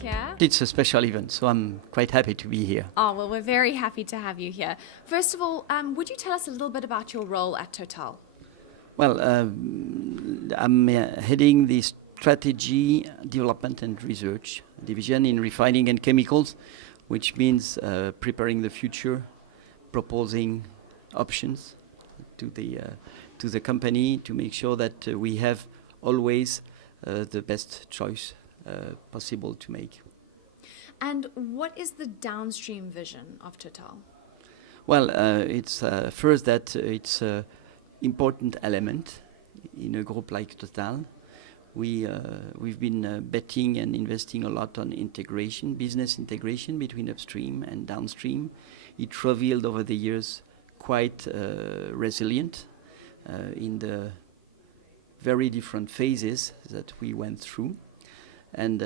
here. It's a special event, so I'm quite happy to be here. Oh, well, we're very happy to have you here. First of all, would you tell us a little bit about your role at Total? Well, I'm heading the Strategy, Development and Research division in refining and chemicals, which means preparing the future, proposing options to the company to make sure that we have always the best choice possible to make. And what is the downstream vision of Total? Well, it's first that it's an important element in a group like Total. We've been betting and investing a lot on integration, business integration between upstream and downstream. It revealed over the years quite resilient in the very different phases that we went through. And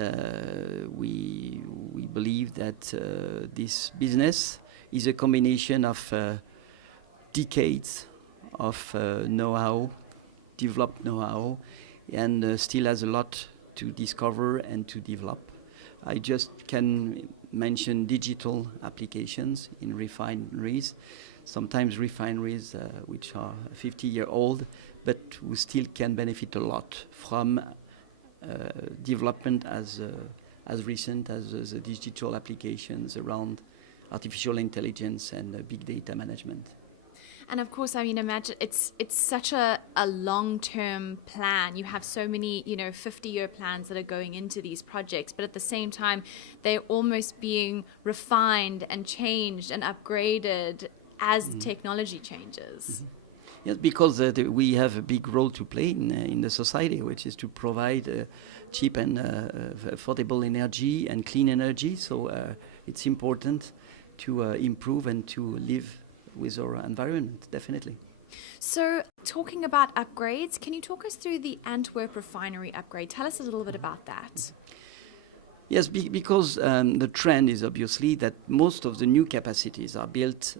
we believe that this business is a combination of decades of know-how, developed know-how, and still has a lot to discover and to develop. I just can mention digital applications in refineries. Sometimes refineries which are 50-year-old, but who still can benefit a lot from development as recent as the digital applications around artificial intelligence and big data management. And of course, I mean, imagine it's such a long-term plan. You have so many, 50-year plans that are going into these projects, but at the same time, they're almost being refined and changed and upgraded as technology changes. Mm-hmm. Yes, because we have a big role to play in the society, which is to provide cheap and affordable energy and clean energy. So it's important to improve and to live with our environment, definitely. So talking about upgrades, can you talk us through the Antwerp refinery upgrade? Tell us a little bit about that. Yes, because the trend is obviously that most of the new capacities are built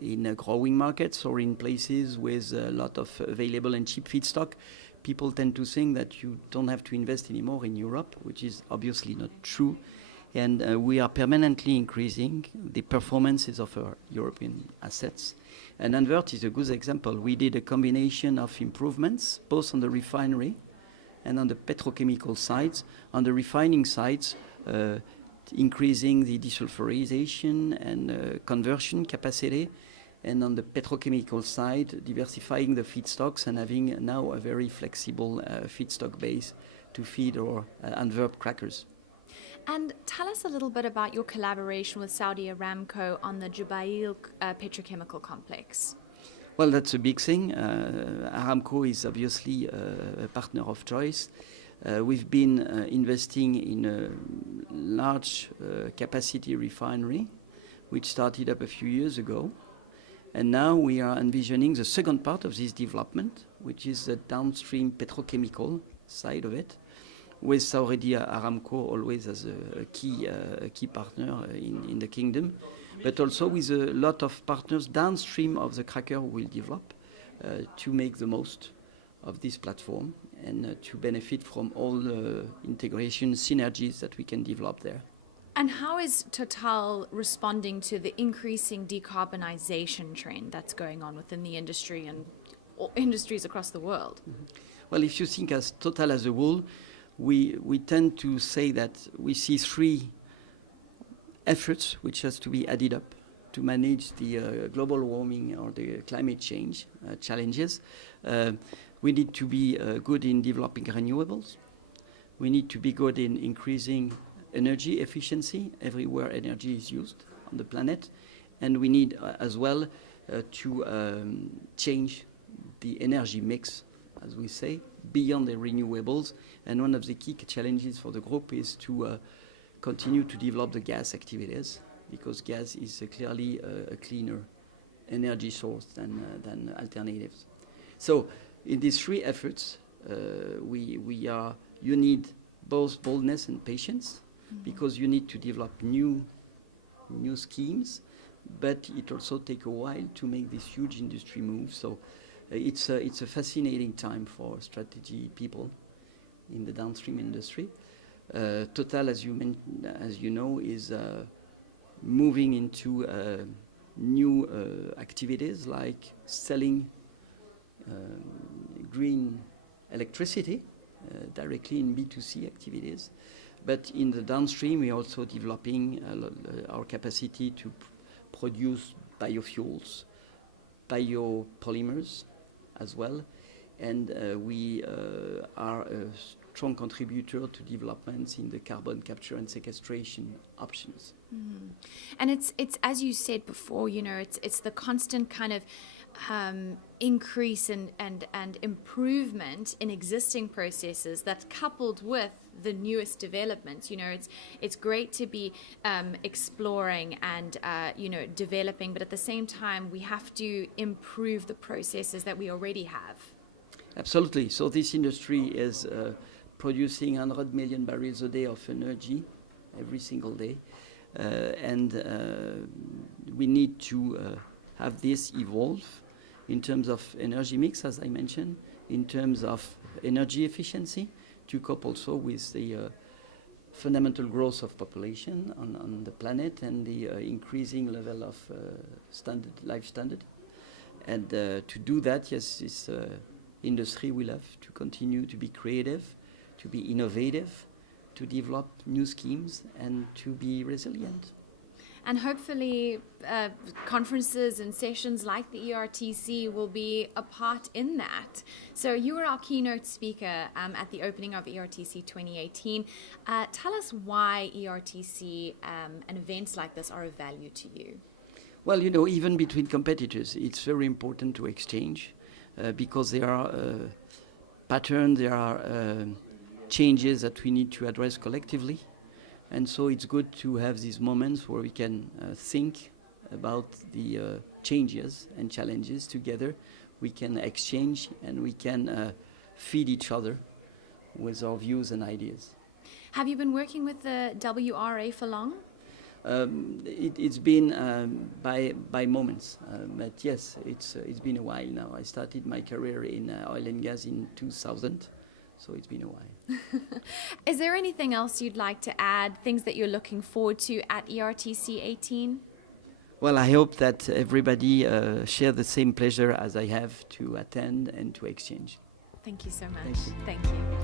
in growing markets or in places with a lot of available and cheap feedstock. People tend to think that you don't have to invest anymore in Europe, which is obviously not true. And we are permanently increasing the performances of our European assets. And Antwerp is a good example. We did a combination of improvements, both on the refinery and on the petrochemical sides. On the refining sides, increasing the desulfurization and conversion capacity. And on the petrochemical side, diversifying the feedstocks and having now a very flexible feedstock base to feed our Antwerp crackers. And tell us a little bit about your collaboration with Saudi Aramco on the Jubail petrochemical complex. Well, that's a big thing. Aramco is obviously a partner of choice. We've been investing in a large capacity refinery, which started up a few years ago. And now we are envisioning the second part of this development, which is the downstream petrochemical side of it, with Saudi Aramco always as a key partner in the kingdom, but also with a lot of partners downstream of the cracker we will develop to make the most of this platform and to benefit from all the integration synergies that we can develop there. And how is Total responding to the increasing decarbonisation trend that's going on within the industry and industries across the world? Mm-hmm. Well, if you think as Total as a whole, we tend to say that we see three efforts which has to be added up to manage the global warming or the climate change challenges. We need to be good in developing renewables. We need to be good in increasing energy efficiency everywhere energy is used on the planet. And we need as well to change the energy mix, as we say, beyond the renewables. And one of the key challenges for the group is to continue to develop the gas activities, because gas is clearly a cleaner energy source than alternatives. So in these three efforts, you need both boldness and patience, because you need to develop new schemes, but it also takes a while to make this huge industry move. So it's a fascinating time for strategy people in the downstream industry. Total, as you know, is moving into new activities like selling green electricity directly in B2C activities. But in the downstream, we're also developing our capacity to produce biofuels, biopolymers as well. And we are a strong contributor to developments in the carbon capture and sequestration options. Mm. And it's as you said before, you know, it's the constant kind of increase and improvement in existing processes that's coupled with the newest developments. You know, it's great to be exploring and developing, but at the same time we have to improve the processes that we already have. Absolutely. So this industry is producing 100 million barrels a day of energy every single day, and we need to have this evolve in terms of energy mix, as I mentioned, in terms of energy efficiency, to cope also with the fundamental growth of population on the planet and the increasing level of life standard. And to do that, yes, this industry will have to continue to be creative, to be innovative, to develop new schemes, and to be resilient. And hopefully conferences and sessions like the ERTC will be a part in that. So you were our keynote speaker at the opening of ERTC 2018. Tell us why ERTC and events like this are of value to you. Well, you know, even between competitors, it's very important to exchange because there are patterns, there are changes that we need to address collectively. And so it's good to have these moments where we can think about the changes and challenges together. We can exchange and we can feed each other with our views and ideas. Have you been working with the WRA for long? It's been by moments, but yes, it's been a while now. I started my career in oil and gas in 2000. So it's been a while. Is there anything else you'd like to add, things that you're looking forward to at ERTC 18? Well, I hope that everybody share the same pleasure as I have to attend and to exchange. Thank you so much. Thank you. Thank you.